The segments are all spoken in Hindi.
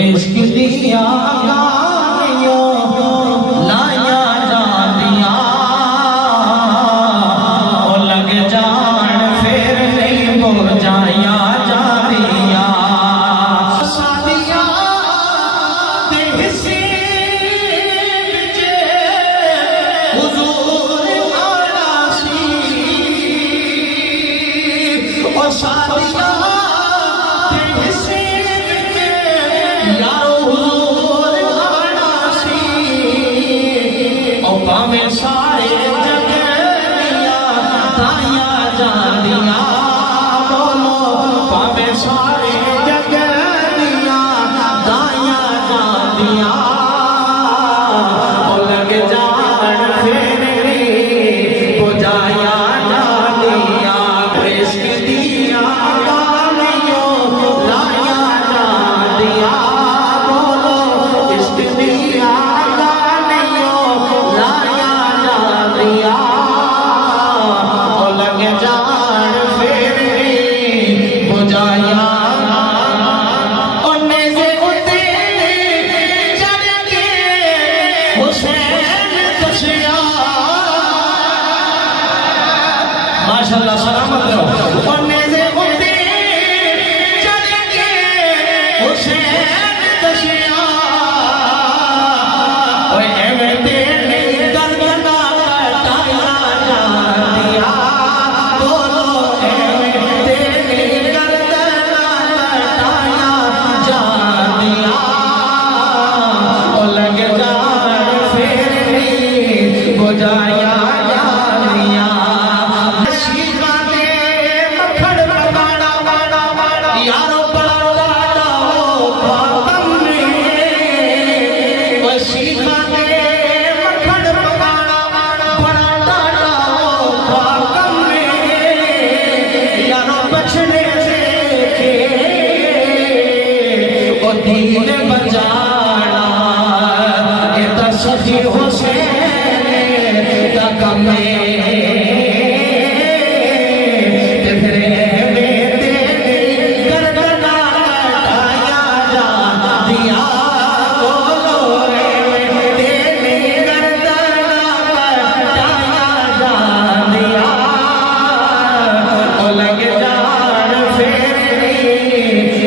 इश्क दिया गालियों लाया जातियां ओ लग जान फिर नहीं पहुंचाया जातियां सादिया दे हिस्से विच हुजूर आना सी ओ सादिया दे हिस्से यारो हुजूर आना सी ओ भावें सारे जग दिया दाया जांदियां बोलो भावें सारे जग दिया दाया जांदियां ओ लग जान फिर बुझाया जांदियां इश्क दिया गालियों लाया जांदियां माशाअल्लाह सलामत रहो पन्ने से उठे चढ़ के हुसैन दशिया ओए एवे तेरे गर्दना कटाया जांदिया बोलो एवे तेरे गर्दना कटाया जांदिया ओ लग जान फिर बुझाया जांदिया यारो बड़ा डाटा हो पातम में वसीखा दे मखण पकाना बड़ा डाटा हो पातम में यारो बचने से के ओ दीन बजाना ये तस्वीर हुसैन का कमे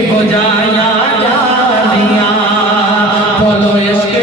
बुझाया जातियां बोलो इश्क